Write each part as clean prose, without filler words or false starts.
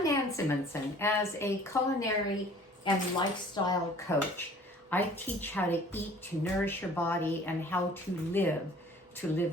I'm Nan Simonsen. As a culinary and lifestyle coach, I teach how to eat, to nourish your body, and how to live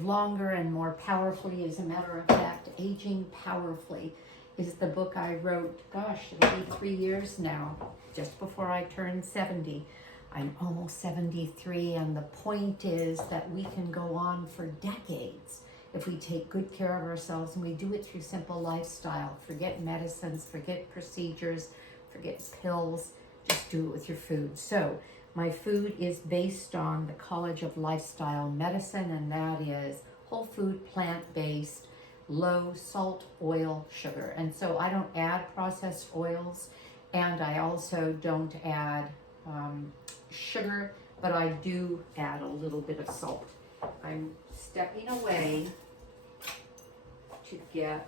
longer and more powerfully. As a matter of fact, Aging Powerfully is the book I wrote, gosh, it'll be 3 years now, just before I turned 70. I'm almost 73, and the point is that we can go on for decades if we take good care of ourselves, and we do it through simple lifestyle. Forget medicines, forget procedures, forget pills, just do it with your food. So my food is based on the College of Lifestyle Medicine, and that is whole food, plant-based, low salt, oil, sugar. And so I don't add processed oils, and I also don't add sugar, but I do add a little bit of salt. I'm stepping away to get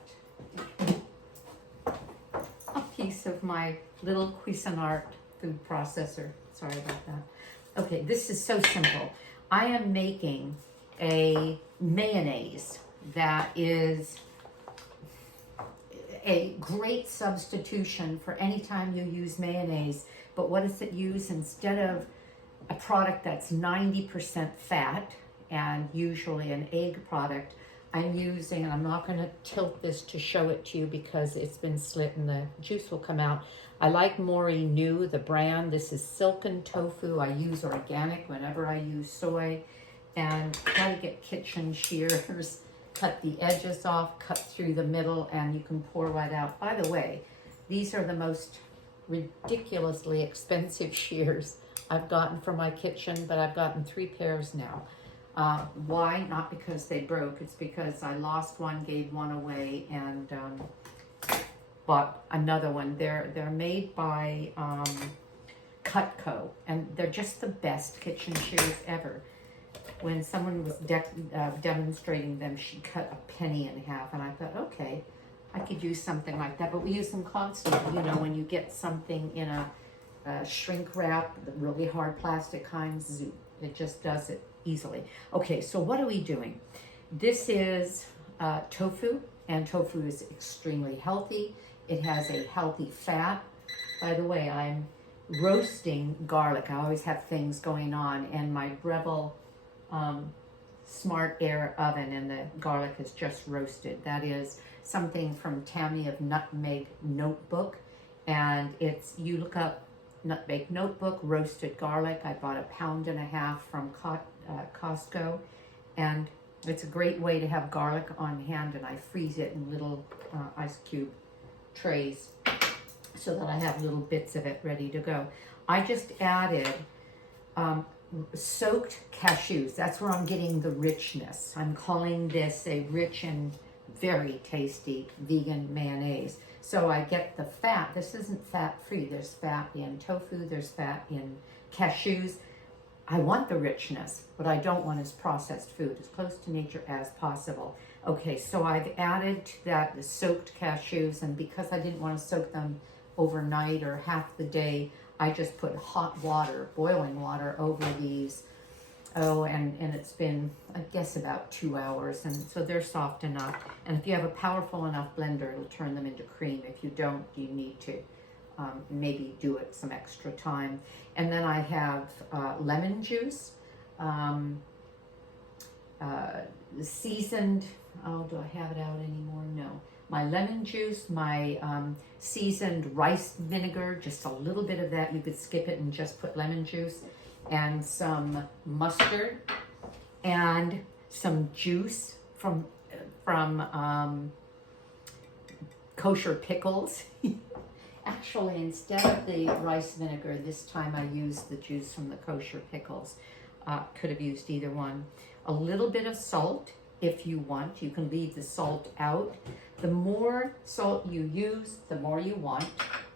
a piece of my little Cuisinart food processor. Sorry about that. Okay, this is so simple. I am making a mayonnaise that is a great substitution for any time you use mayonnaise. But what does it use? Instead of a product that's 90% fat and usually an egg product, I'm using, and I'm not going to tilt this to show it to you because it's been slit and the juice will come out. I like Mayo, the brand. This is Silken tofu. I use organic whenever I use soy. And try to get kitchen shears, cut the edges off, cut through the middle, and you can pour right out. By the way, these are the most ridiculously expensive shears I've gotten for my kitchen, but I've gotten 3 pairs now. Why? Not because they broke. It's because I lost one, gave one away, and bought another one. They're made by Cutco, and they're just the best kitchen shears ever. When someone was demonstrating them, she cut a penny in half, and I thought, okay, I could use something like that. But we use them constantly. You know, when you get something in a shrink wrap, the really hard plastic kinds, it just does it easily. Okay, so what are we doing? This is tofu, and tofu is extremely healthy. It has a healthy fat. By the way, I'm roasting garlic. I always have things going on, and my Rebel Smart Air oven, and the garlic is just roasted. That is something from Tammy of Nutmeg Notebook, and it's, you look up Nutmeg Notebook, roasted garlic. I bought 1.5 pounds from Costco, and it's a great way to have garlic on hand, and I freeze it in little ice cube trays so that I have little bits of it ready to go. I just added soaked cashews. That's where I'm getting the richness. I'm calling this a rich and very tasty vegan mayonnaise. So I get the fat. This isn't fat-free. There's fat in tofu. There's fat in cashews. I want the richness. What I don't want is processed food, as close to nature as possible. Okay, so I've added to that the soaked cashews, and because I didn't want to soak them overnight or half the day, I just put hot water, boiling water, over these. Oh, and it's been, I guess, about 2 hours, and so they're soft enough. And if you have a powerful enough blender, it'll turn them into cream. If you don't, you need to maybe do it some extra time. And then I have lemon juice, seasoned, oh, do I have it out anymore? No. My lemon juice, my seasoned rice vinegar, just a little bit of that. You could skip it and just put lemon juice, and some mustard, and some juice from kosher pickles. Actually, instead of the rice vinegar, this time I used the juice from the kosher pickles. Could have used either one. A little bit of salt, if you want. You can leave the salt out. The more salt you use, the more you want.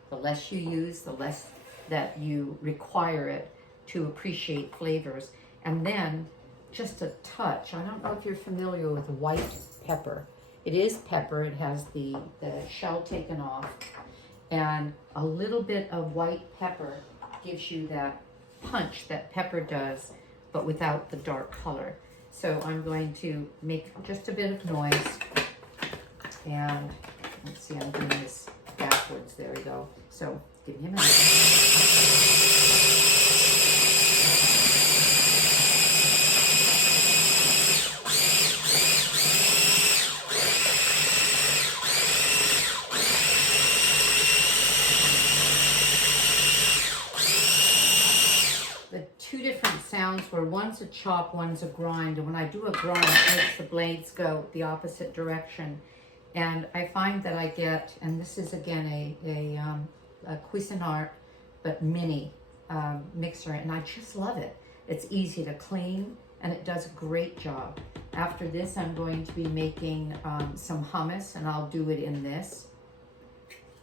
The less you use, the less that you require it to appreciate flavors. And then just a touch. I don't know if you're familiar with white pepper. It is pepper. It has the shell taken off. And a little bit of white pepper gives you that punch that pepper does, but without the dark color. So I'm going to make just a bit of noise. And let's see, I'm doing this backwards. go. So give me a minute. Sounds where one's a chop, one's a grind, and when I do a grind, it makes the blades go the opposite direction. And I find that I get, and this is again a Cuisinart but mini mixer, and I just love it. It's easy to clean and it does a great job. After this, I'm going to be making some hummus, and I'll do it in this.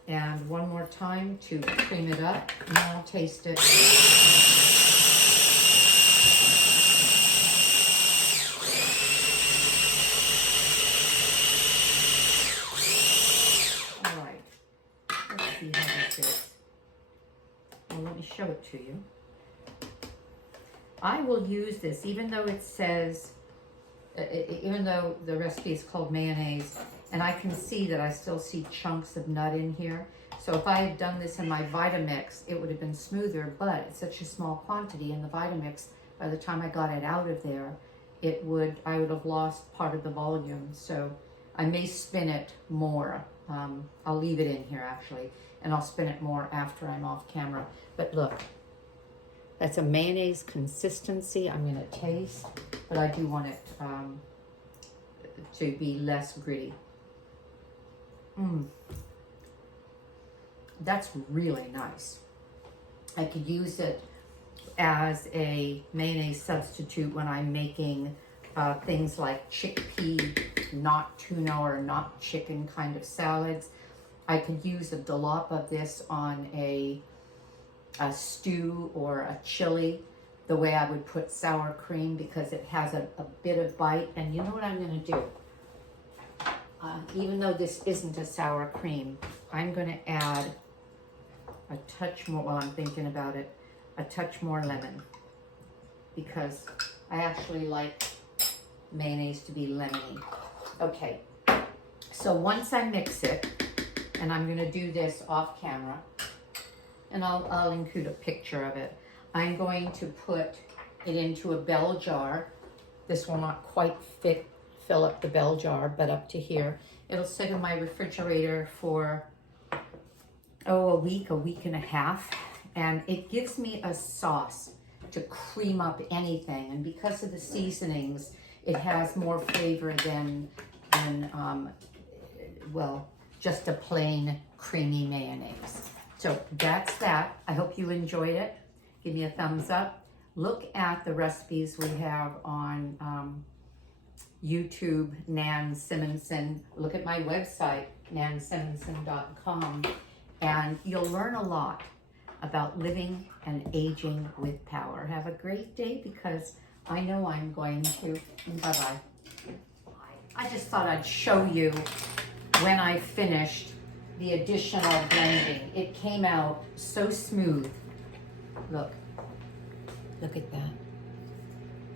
And one more time to cream it up, and I'll taste it. Let me show it to you. I will use this, even though it says, even though the recipe is called mayonnaise, and I can see that I still see chunks of nut in here. So if I had done this in my Vitamix, it would have been smoother, but it's such a small quantity in the Vitamix, by the time I got it out of there, I would have lost part of the volume. So I may spin it more. I'll leave it in here actually, and I'll spin it more after I'm off camera. But look, that's a mayonnaise consistency. I'm gonna taste, but I do want it to be less gritty. That's really nice. I could use it as a mayonnaise substitute when I'm making things like chickpea, not tuna or not chicken kind of salads. I could use a dollop of this on a stew or a chili, the way I would put sour cream, because it has a bit of bite. And you know what I'm going to do? Even though this isn't a sour cream, I'm going to add a touch more, while I'm thinking about it, a touch more lemon, because I actually like mayonnaise to be lemony. Okay, so once I mix it, and I'm gonna do this off camera, and I'll include a picture of it. I'm going to put it into a bell jar. This will not quite fill up the bell jar, but up to here. It'll sit in my refrigerator for, a week and a half. And it gives me a sauce to cream up anything. And because of the seasonings, it has more flavor than well, just a plain creamy mayonnaise. So that's that. I hope you enjoyed it. Give me a thumbs up. Look at the recipes we have on YouTube, Nan Simonsen. Look at my website, nansimonsen.com, and you'll learn a lot about living and aging with power. Have a great day, because I know I'm going to. Bye-bye. I just thought I'd show you when I finished the additional blending. It came out so smooth. Look at that.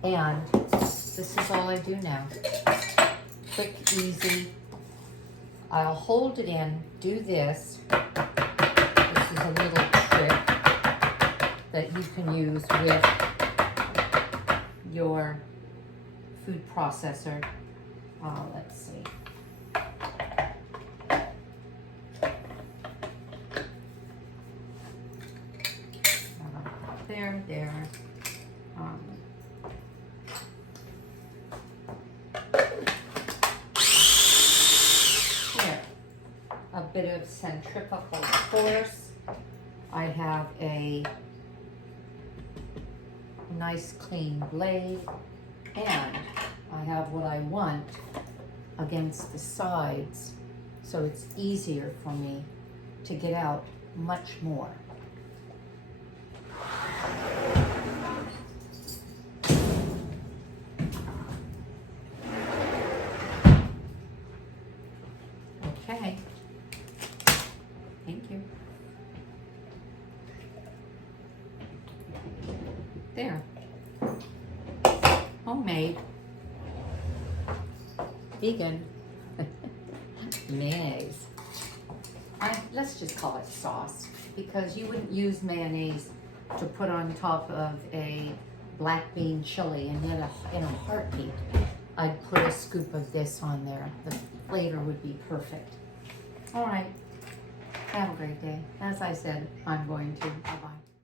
And this is all I do now. Quick, easy. I'll hold it in, do this. This is a little trick that you can use with your food processor. Let's see. There. Here, a bit of centrifugal force. I have a nice clean blade, and I have what I want against the sides, so it's easier for me to get out much more. Okay, thank you. There, homemade, vegan mayonnaise. let's just call it sauce, because you wouldn't use mayonnaise to put on top of a black bean chili, and yet in a heartbeat, I'd put a scoop of this on there. The flavor would be perfect. All right, have a great day. As I said, I'm going to. Bye-bye.